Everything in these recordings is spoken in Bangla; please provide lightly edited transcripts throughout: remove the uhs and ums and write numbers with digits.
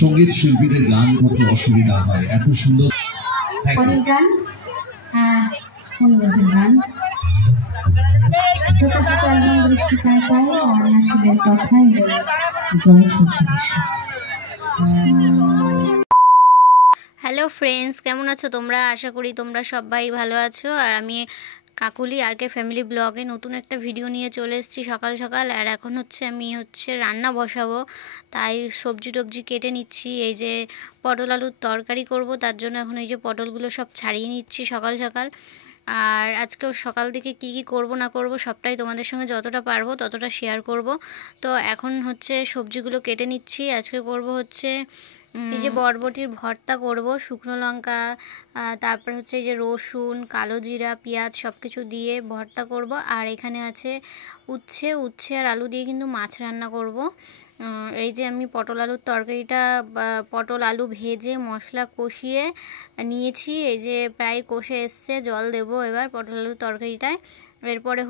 সঙ্গীত শিল্পীদের গান করতে অসুবিধা হয়, এত সুন্দর গান গান প্রকাশিত অ্যালবাম বৃষ্টিকার নাসিবের কথাই জয় হ্যালো ফ্রেন্ডস, কেমন আছো তোমরা? আশা করি তোমরা সবাই ভালো আছো। আর আমি কাকুলি আরকে ফ্যামিলি ব্লগে নতুন একটা ভিডিও নিয়ে চলে এসেছি সকাল সকাল। আর এখন আমি রান্না বসাবো, তাই সবজি টবজি কেটে নিচ্ছি। এই যে পটল আলুর তরকারি করব, তার জন্য এখন এই যে পটলগুলো সব ছাড়িয়ে নিচ্ছি সকাল সকাল। আর আজকেও সকাল থেকে কি কি করব না করব সবটাই তোমাদের সঙ্গে যতটা পারবো ততটা শেয়ার করব। তো এখন সবজিগুলো কেটে নিচ্ছি। আজকে করব এই যে বরবটির ভর্তা করব, শুকনো লঙ্কা, তারপর এই যে রসুন, কালো জিরা, পেঁয়াজ সব কিছু দিয়ে ভর্তা করব। আর এখানে আছে উচ্ছে আর আলু দিয়ে কিন্তু মাছ রান্না করব। এই যে আমি পটল আলুর তরকারিটা পটল আলু ভেজে মশলা কষিয়ে নিয়েছি। এই যে প্রায় কষে এসছে, জল দেব এবার পটল আলুর তরকারিটায়। এরপরে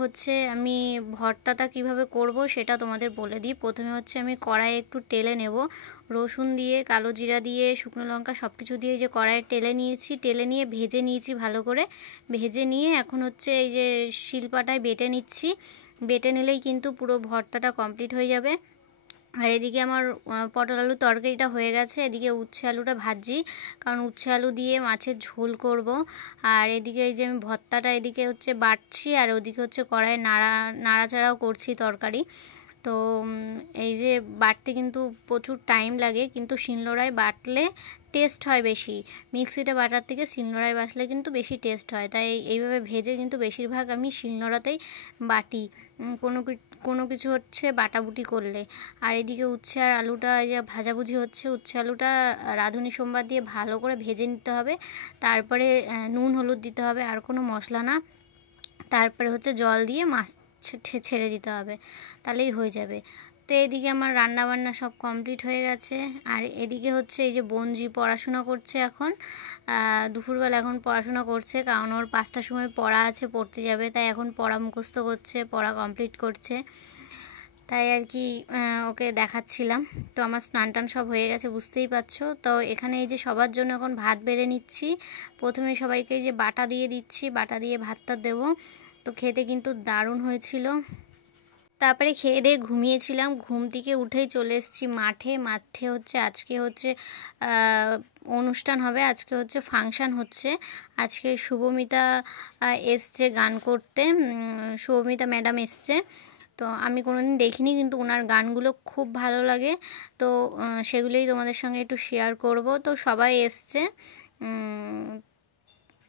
আমি ভর্তাটা কিভাবে করব সেটা তোমাদের বলে দিই। প্রথমে আমি কড়াইয়ে একটু তেলে নেব, রসুন দিয়ে, কালো জিরা দিয়ে, শুকনো লঙ্কা সব কিছু দিয়ে এই যে কড়াইয়ে তেলে নিয়েছি। তেলে নিয়ে ভেজে নিয়েছি ভালো করে। ভেজে নিয়ে এখন এই যে শিলপাটায় বেটে নিচ্ছি। বেটে নিলেই কিন্তু পুরো ভর্তাটা কমপ্লিট হয়ে যাবে। আর এদিকে আমার পটল আলুর তরকারিটা হয়ে গেছে। এদিকে উচ্ছে আলুটা ভাজি, কারণ উচ্ছে আলু দিয়ে মাছের ঝোল করব। আর এদিকে এই যে আমি ভর্তাটা এদিকে বাটছি, আর ওদিকে কড়াইয়ে নাড়াচাড়াও করছি তরকারি। তো এই যে বাটতে কিন্তু প্রচুর টাইম লাগে, কিন্তু শিলনোড়ায় বাটলে টেস্ট হয় বেশি। মিক্সিতে বাটার থেকে শিলনোড়ায় বাটলে কিন্তু বেশি টেস্ট হয়। তাই এইভাবে ভেজে কিন্তু বেশিরভাগ আমি শিলনোড়াতেই বাটি, কোনো কিছু বাটাবুটি করলে। আর এদিকে উচ্ছে আর আলুটা এই যে ভাজাভুজি হচ্ছে। উচ্ছে আলুটা রাঁধুনি সোমবার দিয়ে ভালো করে ভেজে নিতে হবে। তারপরে নুন হলুদ দিতে হবে, আর কোনো মশলা না। তারপরে জল দিয়ে মাছ ছেড়ে দিতে হবে, তাহলেই হয়ে যাবে। তো এদিকে আমার রান্না বান্না সব কমপ্লিট হয়ে গেছে। আর এদিকে এই যে বঞ্জি পড়াশোনা করছে এখন, দুপুরবেলা এখন পড়াশোনা করছে, কারণ ওর 5টার সময় পড়া আছে, পড়তে যাবে। তাই এখন পড়া মুখস্থ করছে, পড়া কমপ্লিট করছে। তাই আর কি ওকে দেখাচ্ছিলাম। তো আমার স্নান টান সব হয়ে গেছে, বুঝতেই পারছো। তো এখানে এই যে সবার জন্য এখন ভাত বেড়ে নিচ্ছি। প্রথমে সবাইকে এই যে বাটা দিয়ে দিচ্ছি, বাটা দিয়ে ভাতটা দেবো। তো খেতে কিন্তু দারুণ হয়েছিল। তারপরে খেয়ে দিয়ে ঘুমিয়েছিলাম। ঘুম থেকে উঠেই চলে এসেছি মাঠে। আজকে অনুষ্ঠান হবে, আজকে ফাংশান হচ্ছে। আজকে শুভমিতা এসছে গান করতে, শুভমিতা ম্যাডাম এসছে। তো আমি কোনোদিন দেখিনি, কিন্তু ওনার গানগুলো খুব ভালো লাগে। তো সেগুলোই তোমাদের সঙ্গে একটু শেয়ার করব। তো সবাই এসছে।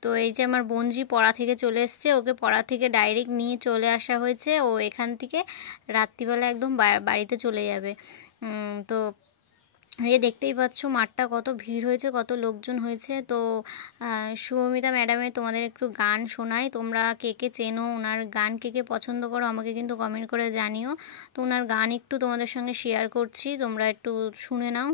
তো এই যে আমার বোনজি পড়া থেকে চলে এসছে, ওকে পড়া থেকে ডাইরেক্ট নিয়ে চলে আসা হয়েছে। ও এখান থেকে রাত্রিবেলা একদম বাড়িতে চলে যাবে। তো এই দেখতেই পাচ্ছ মাঠটা কত ভিড় হয়েছে, কত লোকজন হয়েছে। তো শুভমিতা ম্যাডামের তোমাদের একটু গান শোনাই। তোমরা কে কে চেনো, ওনার গান কে কে পছন্দ করো আমাকে কিন্তু কমেন্ট করে জানিও। তো ওনার গান একটু তোমাদের সঙ্গে শেয়ার করছি, তোমরা একটু শুনে নাও।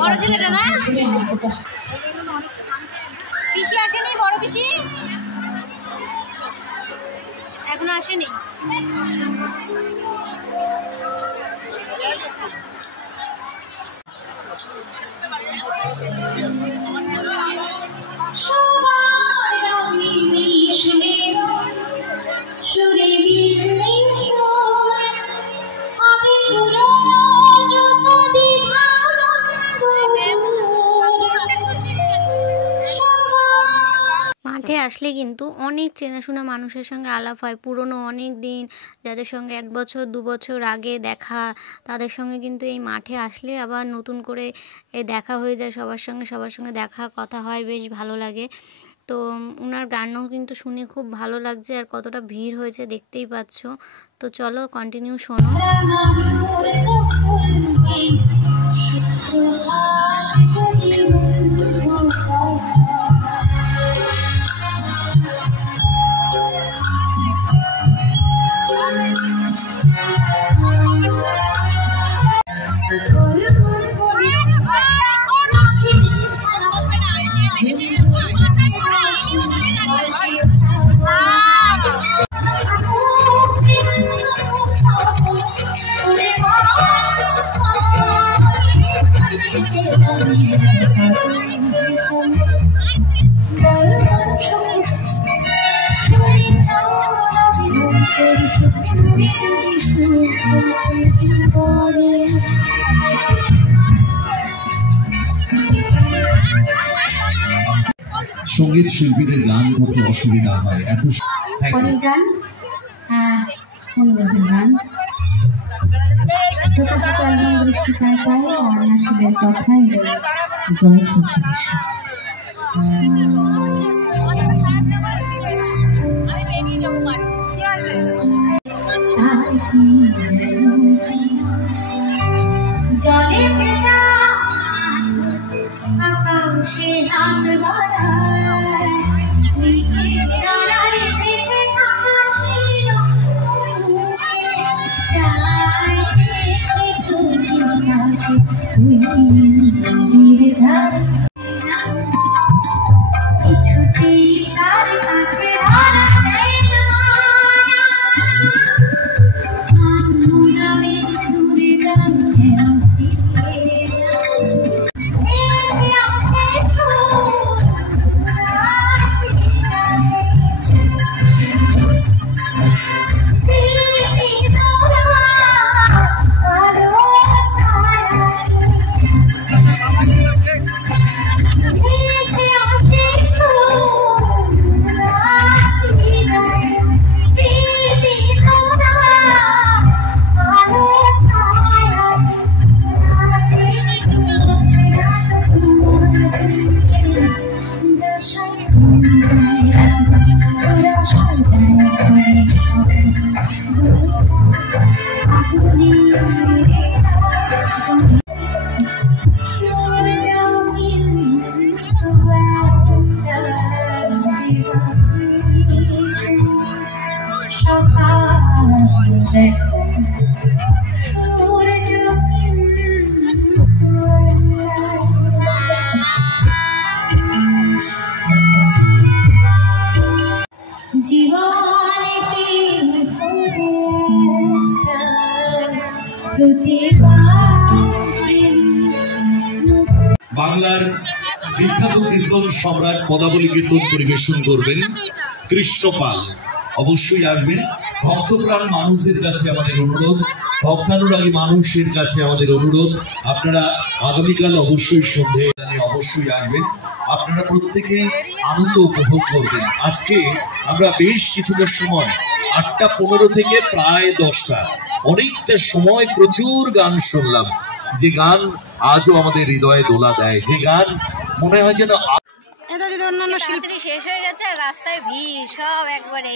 বড় ছেলেটা না, পিসি আসেনি, বড় পিসি এখনো আসেনি। সবাই রঙিন সুরে বিল্লি আসলে কিন্তু অনেক চেনাশোনা মানুষের সঙ্গে আলাপ হয়, পুরনো অনেক দিন যাদের সঙ্গে 1 বছর 2 বছর আগে দেখা, তাদের সঙ্গে কিন্তু এই মাঠে আসলে আবার নতুন করে দেখা হয়ে যায়, সবার সঙ্গে দেখা কথা হয়, বেশ ভালো লাগে। তো ওনার গানও কিন্তু শুনে খুব ভালো লাগছে, আর কতটা ভিড় হয়েছে দেখতেই পাচ্ছ। তো চলো কন্টিনিউ শোনো। সঙ্গীত শিল্পীদের গান করতে অসুবিধা হয় এত। পরের গান অনুরোধের গান প্রকাশিত অ্যালবাম দৃষ্টিকায় পায় আর নাসিদের কথাই বলে জয় জলে ভেজা আকাশে হাত বাড়ায় তারারে ভেসে থাকা চায় চলে থাকে ধীরে ধারে কিছুতেই তার কাছে ধরা দেয় না নামে দূরে গান বাংলার বিখ্যাত কীর্তন সম্রাট পদাবলী কীর্তন পরিবেশন করবেন কৃষ্ণপাল। অবশ্যই আসবেন। ভক্তপ্রাণ মানুষদের কাছে আমাদের অনুরোধ, ভক্তানুরাগী মানুষের কাছে আমাদের অনুরোধ, আপনারা আগামীকাল অবশ্যই সন্ধ্যে অবশ্যই আসবেন। আপনারা প্রত্যেকে আনন্দ উপভোগ করবেন। আজকে আমরা বেশ কিছুটা সময় 8টা 15 থেকে প্রায় 10টা অনেকটা সময় প্রচুর গান শুনলাম, যে গান আজও আমাদের হৃদয়ে দোলা দেয়, যে গান মনে হয় যেন অন্যান্য শিল্পী শেষ হয়ে গেছে আর রাস্তায় ভিড় সব একবারে।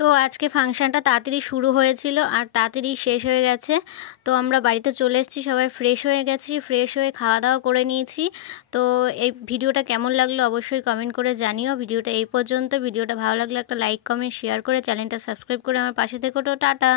তো আজকে ফাংশনটা তাড়াতাড়ি শুরু হয়েছিল আর তাড়াতাড়ি শেষ হয়ে গেছে। তো আমরা বাড়িতে চলে এসেছি, সবাই ফ্রেশ হয়ে গেছি, ফ্রেশ হয়ে খাওয়া দাওয়া করে নিয়েছি। তো এই ভিডিওটা কেমন লাগলো অবশ্যই কমেন্ট করে জানিও। ভিডিওটা এই পর্যন্ত। ভিডিওটা ভালো লাগলে একটা লাইক কমেন্ট শেয়ার করে চ্যানেলটা সাবস্ক্রাইব করে আমার পাশে থেকো। টাটা।